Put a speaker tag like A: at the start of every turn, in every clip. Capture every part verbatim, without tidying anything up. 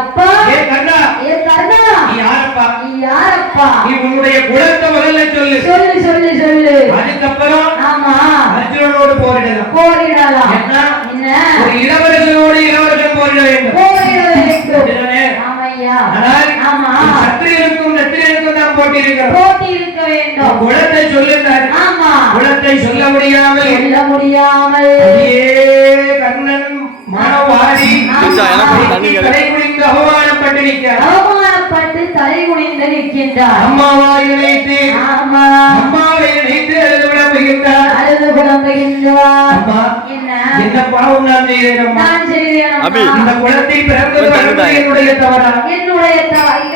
A: அப்பா
B: ஏ கர்ணா
A: ஏ கர்ணா
B: நீ யாரப்பா
A: நீ யாரப்பா
B: நீ உன்னுடைய குலத்தை முதல்ல சொல்லு
A: சொல்லு சொல்லு சொல்லு
B: அதுக்கப்புறம்
A: ஆமா
B: அர்ஜுனனோடு போரிடலாம்
A: போரிடலாம்
B: என்ன
A: என்ன
B: ஒரு இளவரசனோடு இளவரசன் போரிட வேண்டும்
A: போரிட வேண்டும்
B: இதுதானே
A: ஆமையா
B: ஆனால்
A: ஆமா
B: சத்திரியனுக்கும் நத்திரியனுக்கும் தான் போட்டி இருக்கிறோம்
A: போட்டி இருக்க வேண்டும்
B: குலத்தை சொல்லுங்கள்
A: ஆமா
B: குலத்தை சொல்ல முடியாமல்
A: சொல்ல முடியாமல்
B: அப்படியே கர்ணன் மனவாடி
A: தலை
B: குனிந்து அவமானப்பட்டு நிற்கிறார்
A: அவமானப்பட்டு தலை குனிந்து நிற்கின்றார்
B: அம்மாவாய் நினைத்து
A: ஆமா
B: அம்மாவை நினைத்து அழுது விளம்புகின்றார்
A: அழுது புலம்புகின்றார்
B: அம்மா
A: என்ன
B: என்ன பாவம் நான் செய்கிறேன்
A: நான் செய்கிறேன்
C: அபி.
B: இந்த குலத்தில் பிறந்தது என்னுடைய தவறா
A: என்னுடைய தவறு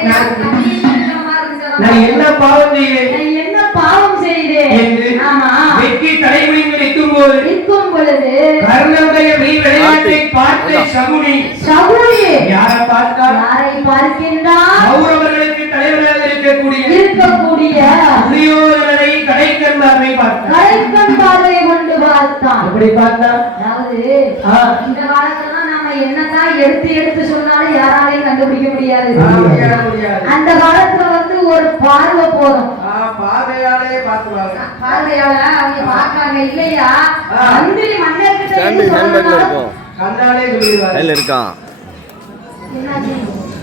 B: நான் என்ன பாவம் செய்தேன்
A: நான் என்ன பாவம் செய்தேன்
B: என்று
A: ஆமா
B: வெற்றி தலை குனிந்து நிற்கும் போது
A: நிற்கும் பொழுது
B: கர்ணனுடைய மெய் விளையாட்டை பார்த்த சகுனி
A: சகுனி
B: யாரை பார்த்தார்
A: யாரை பார்க்கின்றார்
B: கௌரவர்களுக்கு தலைவராக இருக்கக்கூடிய
A: இருக்கக்கூடிய
B: துரியோதனனை கடைக்கண் பார்வை பார்த்தார்
A: கடைக்கண் பார்வை கொண்டு பார்த்தான்
B: எப்படி பார்த்தார்
A: அதாவது
B: ஆ.
A: இந்த காலத்துல நாம என்னதான் எடுத்து எடுத்து சொன்னாலும் யாராலையும் கண்டுபிடிக்க முடியாது அந்த காலத்துல வந்து ஒரு பார்வை போதும்
B: பார்வையாலே பார்த்துவாங்க
A: பார்வையால அவங்க பார்க்காங்க இல்லையா மந்திரி மன்னர்கிட்ட
C: ஸ்டாண்டு
A: என்ன
C: ஹேண்ட்பேக்ல
A: சொல்லணும்?
C: இருக்கும்
B: கண்ணாலே சொல்லிடுவார்
C: கையில இருக்கான்
A: என்னாச்சு?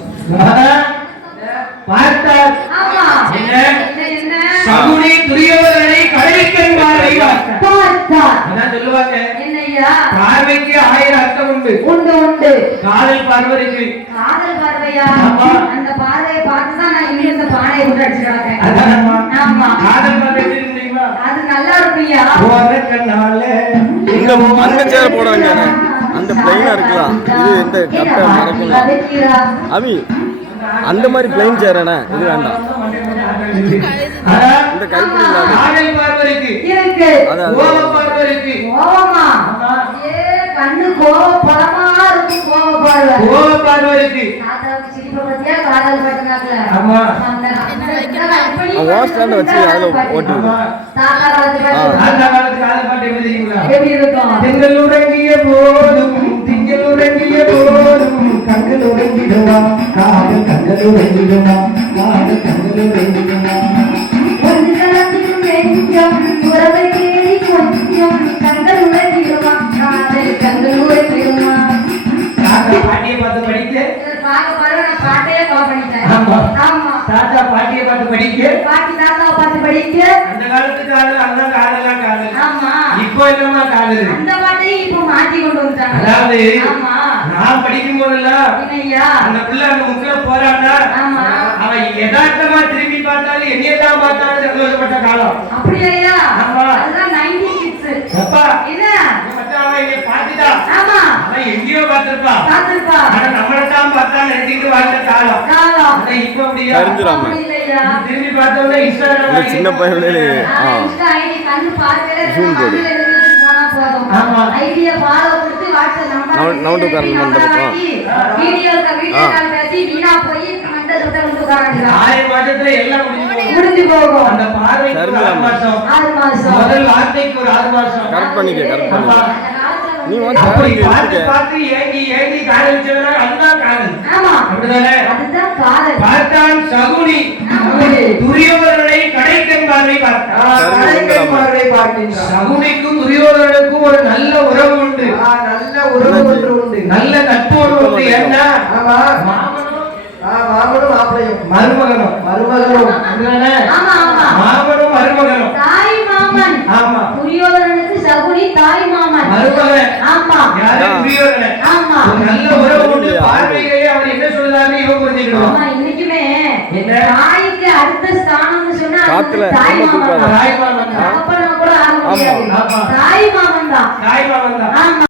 B: பார்த்தார்
A: ஆமா
B: என்ன?
A: என்ன என்ன
B: சகுனி துரியோதனனை கடைக்கண் பார்வை பார்த்தார்
A: பார்த்தார்
B: அதான் சொல்லுவாங்க
A: என்னையா
B: பார்வைக்கு ஆயிரம் அர்த்தம் உண்டு
A: உண்டு உண்டு
B: காதல் பார்வருக்கு
A: காதல் பார்வையா
B: ஆமா.
A: அந்த பார்வையை பார்த்துதான் நான் இன்னும் இந்த பானையை விட்டு அடிச்சு கிடக்கேன்
B: அதானம்மா.
A: ஆமா
B: காதல் பார்வை எப்படி இருக்கு தெரியுமா?
A: அது நல்லா இருக்குயா
B: போற கண்ணால
C: இங்க அந்த சேர் போட வேண்டியதானே அந்த பிளைனா இருக்கலாம் இது இந்த கட்டை மறைக்கலாம் அபி அந்த மாதிரி பிளைன் சேரானே இது வேண்டாம்
B: அதான்
C: இந்த கைப்பிடி இல்லாத
B: காதல் பார்வருக்கு
A: இருக்கு
C: அதான்
B: கோப பார்வருக்கு
A: கோவமா ஏ கண்ணு கோவப்படமா இருக்கும் கோவ பார்வை
B: கோப பார்வருக்கு
A: தாத்தாவுக்கு சிரிப்பை பத்தியா காதல் பட்டினாக்கல
B: ஆமா.
C: அவன் ஸ்டாண்ட வச்சு அதுல ஓட்டு
A: தாத்தா காலத்து
C: ஆ.
B: அந்த காலத்து காதல் பாட்டு எப்படி தெரியுங்களா?
A: எப்படி இருக்கும்
B: திங்கள் உறங்கிய போதும் திங்கள் உறங்கிய போதும் கண்கள் உறங்கிடுமா காதல் கண்கள் உறங்கிடுமா காதல் கண்கள் உறங்கிடுமா
A: கொஞ்சம் நெஞ்சம் உறவை தேடி கொஞ்சம் கண்கள் உறங்கிடுமா காதல் கண்கள் உறங்கிடுமா
B: தாத்தா பாட்டியை பார்த்து படிக்க
A: பார்க்க பாரு நான் பாட்டையே கவர் பண்ணிட்டேன்
B: ஆமா.
A: ஆமா
B: தாத்தா பாட்டியை பார்த்து படிக்க
A: பாட்டி தாத்தாவை பார்த்து படிக்க
B: அந்த காலத்து காதல் அந்த காதலாம் காதல்
A: ஆமா
B: இப்போ என்னமா காதல்
A: அந்த பாட்டையும் இப்போ மாத்தி கொண்டு வந்துட்டாங்க
B: அதாவது
A: ஆமா
B: நான் படிக்கும் போதெல்லாம்
A: என்னய்யா
B: அந்த பிள்ளை அந்த முக்கில போறான்னா
A: ஆமா
B: அவன் யதார்த்தமா திரும்பி பார்த்தாலும் என்னையதான் பார்த்தாலும் சந்தோஷப்பட்ட காலம்
A: அப்படியா
B: ஆமா.
A: அதுதான் நைன்டி கிட்ஸ்
B: அப்பா
A: என்ன
B: மச்சான் அவன் என்னை பார்த்துட்டா
A: ஆமா
B: அவன் எங்கேயோ பார்த்திருப்பா
A: பாத்துப்பா
B: ஆனா நம்மளத்தான் பார்த்தா நினைச்சிட்டு வாழ்ந்த காலம்
A: காலம்
B: ஆனா இப்ப அப்படியா
C: கருந்துராம
A: அப்படி இல்லையா
B: திரும்பி பார்த்தோம்னா இன்ஸ்டாகிராம்
C: இந்த சின்ன பையனே
A: ஆ,
C: ஆ
A: Insta ஐ டி கண்ணு பார்க்கவே
C: Zoom போடு.
A: மொபைல்ல இருந்து போனா போதும்
B: ஆமா.
A: ஐடியை ஃபாலோ கொடுத்து வாட்ஸ்அப் நம்பர்
C: நவு- நவுண்டு உட்காரணும் அந்த பக்கம்.
A: வீடியோ வீடியோ
C: ஆ.
A: கால் பேசி வீணா போய் மண்டலத்தை வந்து உட்கார்ந்துடா
B: ஆறு மாசத்துல எல்லாம் முடிஞ்சு போகும்.
A: முடிஞ்சு போகும்
B: அந்த பார்வைக்கு ஒரு ஆறு மாசம்
A: ஆறு மாசம்
B: முதல் வார்த்தைக்கு ஒரு ஆறு மாசம்
C: கரெக்ட் பண்ணிக்க கரெக்ட்
B: ஆமா.
C: பண்ணிக்க
A: அந்த காலத்துல
C: நீ
A: வந்து-
C: வந்து
B: அப்படி
C: காலேஜ்
B: பார்த்து
C: எடுத்துக்க
B: பார்த்து ஏங்கி ஏங்கி காதலிச்சதுனா அதுதான் காதல்
A: ஆமா
B: அப்படிதானே
A: அதுதான் காதல்
B: பார்த்தான் சகுனி துரியோதனனை கடைக்கண் பார்வை பார்த்தான்
C: கடைக்கண்
B: பார்வை பார்க்கின்றான் சகுனிக்கும் துரியோதனனுக்கும் ஒரு நல்ல உறவு உண்டு நல்ல உறவு ஒன்று உண்டு நல்ல நட்பு ஒன்று உண்டு என்ன மாமனும் மாமனும் மாப்பிளையும் மருமகனும் மருமகனும் அப்படிதானே
A: ஆமா ஆமா
B: மாமனும் மருமகனும்
A: தாய் மாமன்
B: ஆமா
A: துரியோதனனுக்கு சகுனி தாய் மாமன்
B: மருமகன்
A: ஆமா
B: யாரு துரியோதனன்
A: ஆமா
B: ஒரு நல்ல உறவு உண்டு பார்வையிலேயே அவர் என்ன சொல்றாருன்னு இவன் புரிஞ்சுக்கணும்
A: ஆமா இன்னைக்குமே
B: என்ன?
A: தாய்க்கு அடுத்த ஸ்தானம்னு சொன்னா அது
C: காத்துல
A: வந்து தாய்
C: ரொம்ப
A: மாமன்
C: தூக்காத.
A: தான்.
B: தாய் மாமன் தான்.
A: அப்பனா கூட ஆக முடியாது
B: ஆமா.
A: தாய் மாமன் தான்
B: தாய் மாமன் தான்
A: ஆமா